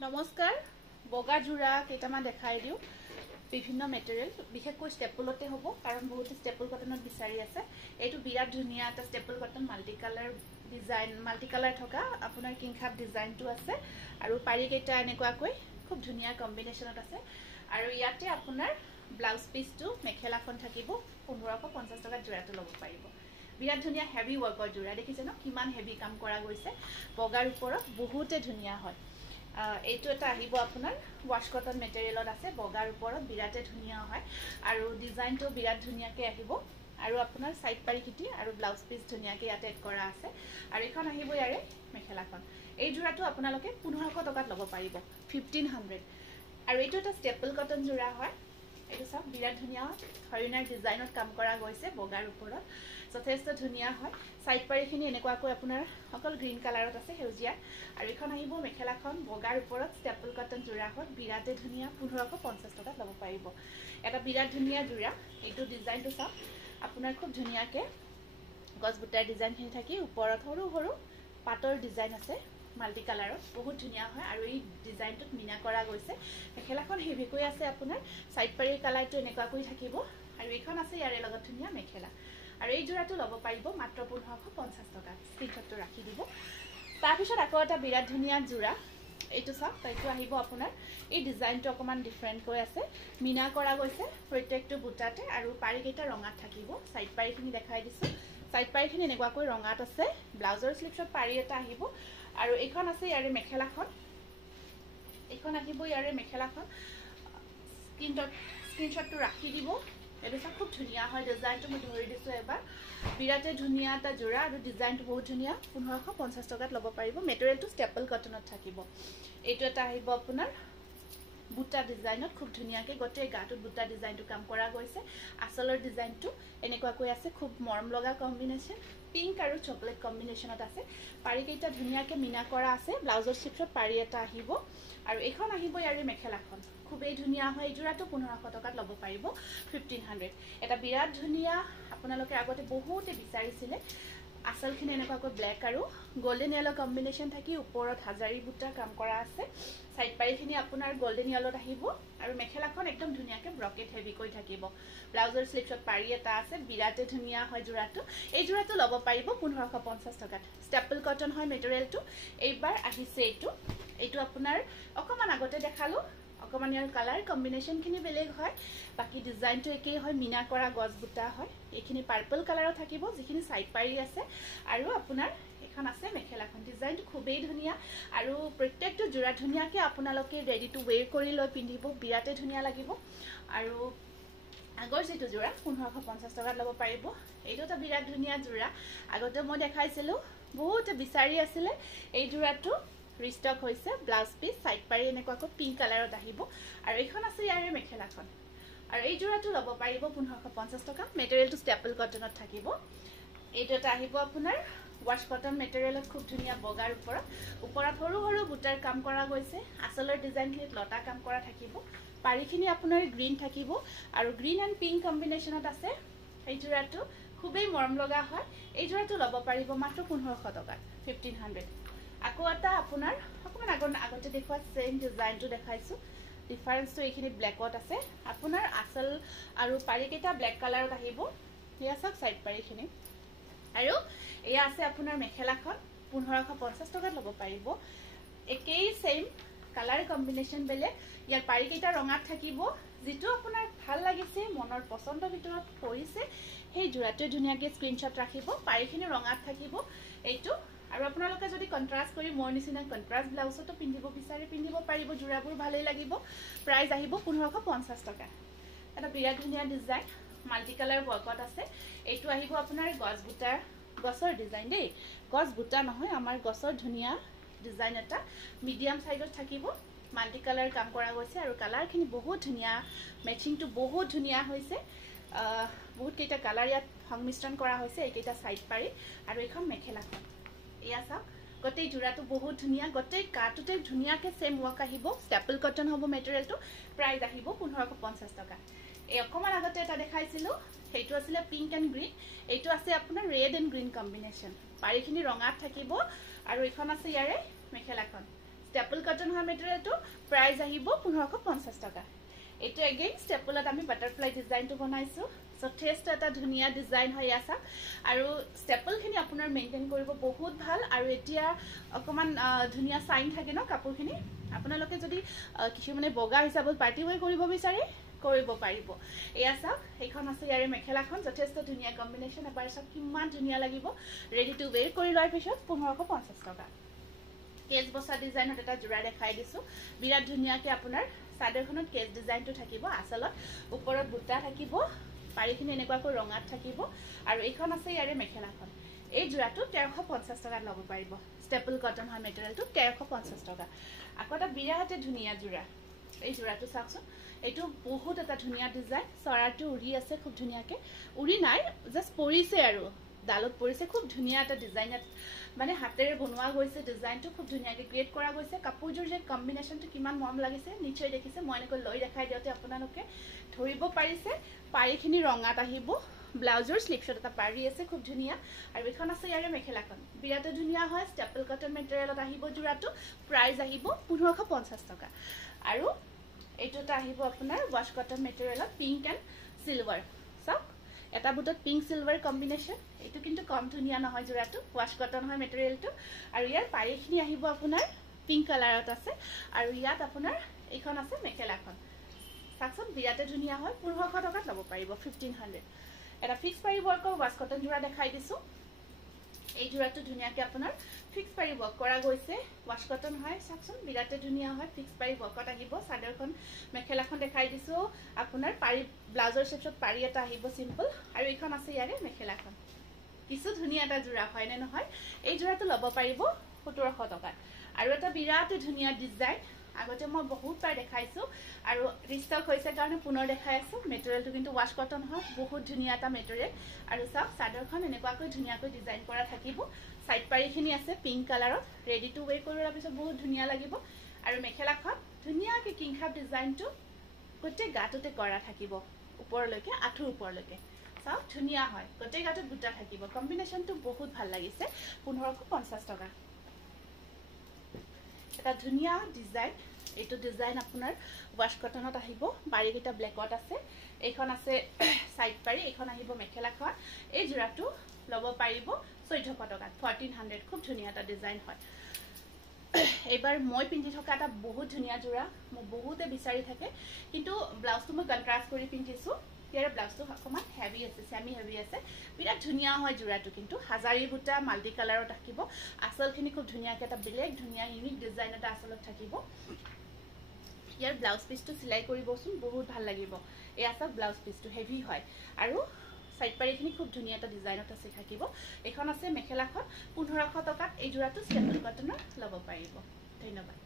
নমস্কাৰ বগা জোৰা কেইটামান দেখাই দিও বিভিন্ন মেটেৰিয়েল বিশেষকৈ ষ্টেপলতে হ'ব কাৰণ বহুত ষ্টেপল কটনত বিচাৰি আছে এইটো বিৰাট ধুনিয়া এটা staple cotton multi colour design multi colour থকা আপোনাৰ কিংখাপ ডিজাইনটো আছে আৰু পাৰি কেইটা এনেকুৱাকৈ খুব ধুনিয়া কম্বিনেশনত আছে আৰু ইয়াতে আপোনাৰ ব্লাউজ পিসটো মেখেলাখন থাকিব 1550 টকা জোৰাটো ল'ব পাৰিব বিৰাট ধুনিয়া হেভি ওয়াৰ্কৰ জোৰা দেখিছে ন কিমান হেভি কাম কৰা গৈছে বগাৰ ওপৰত বহুতে ধুনিয়া হয় এইটো এটা আহিব আপোনাৰ ওয়াশ কটন মেটেৰিয়েলত আছে বগাৰ ওপৰত বিৰাটে ধুনিয়া হয় আৰু ডিজাইনটো বিৰাট ধুনিয়াকে আহিব আৰু আপোনাৰ সাইড পাৰি কিটি আৰু ব্লাউজ পিস ধুনিয়াকে ইয়াতে এড কৰা আছে আৰু এখন আহিব ইয়াৰে মেখেলাখন এই জোৰাটো আপোনালোকে 1500 টকাত ল'ব পাৰিব 1500 আৰু এইটো এটা ষ্টেপল কটন জোৰা হয় এইটো সব বিৰাট ধুনিয়া হৰিণাৰ ডিজাইনত কাম কৰা গৈছে বগাৰ ওপৰত যথেষ্ট ধুনিয়া হয় সাইড পাৰিখিনি এনেকুৱাকৈ আপোনাৰ অকল গ্ৰীন কালাৰত আছে হেউজিয়া আৰু এখন আহিব মেখেলাখন বগাৰ ওপৰত ষ্টেপল কটন জোৰা হয় বিৰাটে ধুনিয়া 1550 টকাত ল'ব পাৰিব এটা বিৰাট ধুনিয়া জোৰা এইটো ডিজাইনটো সব আপোনাৰ খুব ধুনিয়াকে গছবুটাৰ ডিজাইনখিনি থাকি ওপৰত সৰু সৰু পাটৰ ডিজাইন আছে মাল্টি কালাৰত বহুত ধুনিয়া হয় আৰু এই ডিজাইনটোত মিনা কৰা গৈছে মেখেলাখন হেভিকৈ আছে আপোনাৰ সাইড পাৰিৰ কালাৰটো এনেকুৱাকৈ থাকিব আৰু এখন আছে ইয়াৰে লগত ধুনিয়া মেখেলা আৰু এই জোৰাটো ল'ব পাৰিব মাত্ৰ 1550 টকা স্ক্ৰিনশ্বটটো ৰাখি দিব তাৰ পিছত আকৌ এটা বিৰাট ধুনিয়া জোৰা এইটো সব তাইটো আহিব আপোনাৰ এই ডিজাইনটো অকমান ডিফাৰেন্ট কৈ আছে মিনা কৰা গৈছে প্ৰত্যেকটো বুটাতে আৰু পাৰি কেইটা ৰঙাত থাকিব সাইড পাৰিখিনি দেখাই দিছো সাইড পাৰিখিনি এনেকুৱাকৈ ৰঙাত আছে ব্লাউজৰ স্লিপছত পাৰি এটা আহিব আৰু এইখন আছে ইয়াৰে মেখেলাখন এইখন আহিব ইয়াৰে মেখেলাখন স্ক্ৰিনশ্বটটো ৰাখি দিব এটা খুব ধুনিয়া হয় ডিজাইনটো মই ধৰি দিছো এবাৰ বিৰাটে ধুনিয়া এটা জোৰা আৰু ডিজাইনটো বহুত ধুনিয়া 1550 টকাত ল'ব পাৰিব মেটেৰিয়েলটো ষ্টেপল কটনত থাকিব এইটো এটা আহিব আপোনাৰ বুটা ডিজাইনত খুব ধুনিয়াকে গটে গাটোত বুটা ডিজাইনটো কাম কৰা গৈছে আসলৰ ডিজাইনটো এনেকুৱাকৈ আছে খুব মৰম লগা কম্বিনেশন পিংক আৰু চকলেট কম্বিনেশনত আছে পাৰি কেইটা ধুনিয়াকে মিনা কৰা আছে ব্লাউজৰ স্লিপছত পাৰি এটা আহিব আৰু এখন আহিব ইয়াৰে মেখেলাখন খুবেই ধুনিয়া হয় জোৰাটো 1500 টকাত ল'ব পাৰিব 1500 এটা বিৰাট ধুনিয়া আপোনালোকে আগতে বহুতে বিচাৰিছিলে আসলখিনি এনেকুৱাকৈ ব্ল্যাক আৰু গোল্ডেন ইয়েলো কম্বিনেশন থাকি ওপৰত হাজাৰী বুটা কাম কৰা আছে সাইড পাৰিখিনি আপোনাৰ গোল্ডেন ইয়েলোত আহিব আৰু মেখেলাখন একদম ধুনিয়াকে ব্ৰকেট হেভি কৈ থাকিব ব্লাউজৰ স্লিপছত পাৰি এটা আছে বিৰাটে ধুনিয়া হয় জোৰাটো এই জোৰাটো ল'ব পাৰিব 1550 টকাত ষ্টেপল কটন হয় মেটেৰিয়েলটো এইবাৰ আহিছে এইটো আপোনাৰ অকমান আগতে দেখালো অকমান ইয়াৰ কালাৰ কম্বিনেশন খিনি বেলেগ হয় বাকি ডিজাইনটো একেই হয় মিনা কৰা গছ বুটা হয় এইখিনি পাৰ্পল কালাৰত থাকিব যিখিনি সাইড পাৰি আছে আৰু আপোনাৰ এখন আছে মেখেলাখন ডিজাইনটো খুবেই ধুনিয়া আৰু প্ৰত্যেকটো জোৰা ধুনিয়াকে আপোনালোকে ৰেডি টু ওয়্যাৰ কৰি লৈ পিন্ধিব বিৰাটে ধুনিয়া লাগিব আৰু আগৰ যেটো জোৰা 1550 টকাত ল'ব পাৰিব এইটো এটা বিৰাট ধুনিয়া জোৰা আগতে মই দেখাইছিলো বহুত বিচাৰি আছিল এই জোৰাটো ৰিষ্টক হৈছে ব্লাউজ পিস সাইড পাৰি এনেকুৱাকৈ পিংক কালাৰত আহিব আৰু এখন আছে ইয়াৰে মেখেলাখন আৰু এই জোৰাটো ল'ব পাৰিব 1550 টকা মেটেৰিয়েলটো ষ্টেপল কটনত থাকিব এইটো এটা আহিব আপোনাৰ ওয়াশ কটন মেটেৰিয়েলত খুব ধুনিয়া বগাৰ ওপৰত সৰু সৰু বুটাৰ কাম কৰা গৈছে আসলৰ ডিজাইনখিনিত লতা কাম কৰা থাকিব পাৰিখিনি আপোনাৰ গ্ৰীন থাকিব আৰু গ্ৰীন এণ্ড পিংক কম্বিনেশনত আছে এই জোৰাটো খুবেই মৰম লগা হয় এই জোৰাটো ল'ব পাৰিব মাত্ৰ 1500 টকাত 1500 আকৌ এটা আপোনাৰ অকমান আগতে দেখুৱা সেম ডিজাইনটো দেখাইছো ডিফাৰেন্সটো এইখিনি ব্ল্যাকত আছে আপোনাৰ আসল আৰু পাৰি কেইটা ব্ল্যাক কালাৰত আহিব ইয়া সব সাইড পাৰিখিনি আৰু এয়া আছে আপোনাৰ মেখেলাখন 1550 টকাত ল'ব পাৰিব একেই সেম কালাৰ কম্বিনেশন বেলে ইয়াৰ পাৰি কেইটা ৰঙাত থাকিব যেটো আপোনাৰ ভাল লাগিছে মনৰ পছন্দৰ ভিতৰত পৰিছে সেই জোৰাটো ধুনিয়াকে স্ক্ৰিনশ্বট ৰাখিব পাৰিখিনি ৰঙাত থাকিব এইটো আৰু আপোনালোকে যদি কন্ট্ৰাস্ট কৰি মোৰ নিচিনা কন্ট্ৰাস্ট ব্লাউজটো পিন্ধিব বিচাৰি পিন্ধিব পাৰিব জোৰাবোৰ ভালেই লাগিব প্ৰাইস আহিব 1550 টকা এটা বিৰাট ধুনিয়া ডিজাইন মাল্টি কালাৰ ওয়াৰ্কত আছে এইটো আহিব আপোনাৰ গছৰ ডিজাইন দেই গছ বুটা নহয় আমাৰ গছৰ ধুনিয়া ডিজাইন এটা মিডিয়াম সাইজত থাকিব মাল্টি কালাৰ কাম কৰা গৈছে আৰু কালাৰখিনি বহুত ধুনিয়া মেচিংটো বহুত ধুনিয়া হৈছে বহুত কেইটা কালাৰ ইয়াত সংমিশ্ৰণ কৰা হৈছে এইকেইটা সাইড পাৰি আৰু এখন মেখেলাখন ইয়া সব গটেই জোৰাটো বহুত ধুনিয়া গটেই কাটুতে ধুনিয়াকে সেম ওয়াৰ্ক আহিব ষ্টেপল কটন হ'ব মেটেৰিয়েলটো প্ৰাইস আহিব 1550 টকা এই অকমান আগতে এটা দেখাইছিলো সেইটো আছিল পিংক এণ্ড গ্ৰীন এইটো আছে আপোনাৰ ৰেড এণ্ড গ্ৰীন কম্বিনেশন পাৰিখিনি ৰঙাত থাকিব আৰু এখন আছে ইয়াৰে মেখেলাখন ষ্টেপল কটন হয় মেটেৰিয়েলটো প্ৰাইস আহিব 1550 টকা এইটো এগেইন ষ্টেপলত আমি বাটাৰফ্লাই ডিজাইনটো বনাইছোঁ যথেষ্ট এটা ধুনীয়া ডিজাইন হয় আছে আৰু ষ্টেপলখিনি আপোনাৰ মেইনটেইন কৰিব বহুত ভাল আৰু এতিয়া অকমান ধুনীয়া সাইন থাকে ন কাপোৰখিনি আপোনালোকে যদি কিছুমানে বগা হিচাপত পাৰ্টি ৱেৰ কৰিব বিচাৰে কৰিব পাৰিব এয়া চাওক এইখন আছে ইয়াৰে মেখেলাখন যথেষ্ট ধুনীয়া কম্বিনেশ্যন এবাৰ চাওক কিমান ধুনীয়া লাগিব ৰেডি টু ৱেৰ কৰি লোৱাৰ পিছত 1550 টকা কেজ বসা ডিজাইনত এটা জোৰা দেখাই দিছো বিৰাট ধুনীয়াকে আপোনাৰ সাদৰখনত কেজ ডিজাইনটো থাকিব আসলত ওপৰত বুটা থাকিব পাৰিখিনি এনেকুৱাকৈ ৰঙাত থাকিব আৰু এইখন আছে ইয়াৰে মেখেলাখন এই জোৰাটো 1350 টকাত ল'ব পাৰিব ষ্টেপল কটন হয় মেটেৰিয়েলটো 1350 টকা আকৌ এটা বিৰাটে ধুনীয়া জোৰা এই জোৰাটো চাওকচোন এইটো বহুত এটা ধুনীয়া ডিজাইন চৰাটো উৰি আছে খুব ধুনীয়াকে উৰি নাই জাস্ট পৰিছে আৰু ডালত পৰিছে খুব ধুনীয়া এটা ডিজাইন মানে হাতেৰে বনোৱা গৈছে ডিজাইনটো খুব ধুনীয়াকে ক্ৰিয়েট কৰা গৈছে কাপোৰজোৰ যে কম্বিনেশ্যনটো কিমান মৰম লাগিছে নিশ্চয় দেখিছে মই এনেকৈ লৈ দেখাই দিওঁতে আপোনালোকে ধৰিব পাৰিছে পাৰিখিনি ৰঙাত আহিব ব্লাউজৰ স্লিপছত এটা পাৰি আছে খুব ধুনীয়া আৰু এখন আছে ইয়াৰে মেখেলাখন বিৰাট ধুনীয়া হয় ষ্টেপল কটন মেটেৰিয়েলত আহিব জোৰাটো প্ৰাইস আহিব 1550 টকা আৰু এইটোটা আহিব আপোনাৰ wash cotton মেটেৰিয়েলত pink and silver চাওক এটা বুটত পিংক সিলভাৰ কম্বিনেশ্যন এইটো কিন্তু কম ধুনীয়া নহয় জোৰাটো ওয়াশ কটন হয় মেটেৰিয়েলটো আৰু ইয়াৰ পাৰিখিনি আহিব আপোনাৰ পিংক কালাৰত আছে আৰু ইয়াত আপোনাৰ এইখন আছে মেখেলাখন চাকচোন বিৰাটে ধুনীয়া হয় 1500 টকাত ল'ব পাৰিব 1500 এটা ফিক্স পাৰি ৱৰ্কৰ ওয়াশ কটন জোৰা দেখাই দিছো এই জোৰাটো ধুনীয়াকে আপোনাৰ ফিক্স পাৰি ৱৰ্ক কৰা গৈছে ওয়াশ কটন হয় চাকচোন বিৰাটে ধুনীয়া হয় ফিক্স পাৰি ৱৰ্কত আহিব সাদৰখন মেখেলাখন দেখাই দিছো আপোনাৰ পাৰি ব্লাউজৰ শেপত পাৰি এটা আহিব সিম্পল আৰু এইখন আছে ইয়াৰে মেখেলাখন কিছু ধুনীয়া এটা জোৰা হয় নে নহয় এই জোৰাটো ল'ব পাৰিব 1700 টকা আৰু এটা বিৰাট ধুনীয়া ডিজাইন আগতে মই বহুত বাৰ দেখাইছো আৰু ৰিষ্টক হৈছে কাৰণে পুনৰ দেখাই আছো মেটেৰিয়েলটো কিন্তু ওয়াশ কটন হয় বহুত ধুনীয়া এটা মেটেৰিয়েল আৰু চাওক সাদৰখন এনেকুৱাকৈ ধুনীয়াকৈ ডিজাইন কৰা থাকিব সাইড পাৰিখিনি আছে পিংক কালাৰত ৰেডি টু ৱেৰ কৰাৰ পিছত বহুত ধুনীয়া লাগিব আৰু মেখেলাখন ধুনীয়াকৈ কিংখাপ ডিজাইনটো গোটেই গাটোতে কৰা থাকিব ওপৰলৈকে আঁঠুৰ ওপৰলৈকে চাওক ধুনীয়া হয় গোটেই গাটোত বুটা থাকিব কম্বিনেশ্যনটো বহুত ভাল লাগিছে 1550 টকা এটা ধুনীয়া ডিজাইন এইটো ডিজাইন আপোনাৰ ওয়াশ কটনত আহিব বাৰিকিটা ব্লেকত আছে এইখন আছে সাইড পাৰি এইখন আহিব মেখেলাখন এই জোৰাটো ল'ব পাৰিব 1400 টকা 1400 খুব ধুনীয়া এটা ডিজাইন হয় এবাৰ মই পিন্ধি থকা এটা বহুত ধুনীয়া জোৰা মই বহুতে বিচাৰি থাকে কিন্তু ব্লাউজটো মই কন্ট্ৰাস্ট কৰি পিন্ধিছো ইয়াৰ ব্লাউজটো অকমান হেভি আছে সেমি হেভি আছে বিৰাট ধুনীয়া হয় জোৰাটো কিন্তু হাজাৰী বুটা মাল্টি কালাৰত থাকিব আসলখিনি খুব ধুনীয়াকে এটা বেলেগ ধুনীয়া ইউনিক ডিজাইন এটা আসলত থাকিব ইয়াৰ ব্লাউজ পিসটো সিলাই কৰিবচোন বহুত ভাল লাগিব এই আসল ব্লাউজ পিসটো হেভি হয় আৰু সাইড পাৰিখিনি খুব ধুনীয়া এটা ডিজাইনত আছে থাকিব এখন আছে মেখেলাখন 1500 টকাত এই জোৰাটো ষ্টেপল কটনৰ ল'ব পাৰিব ধন্যবাদ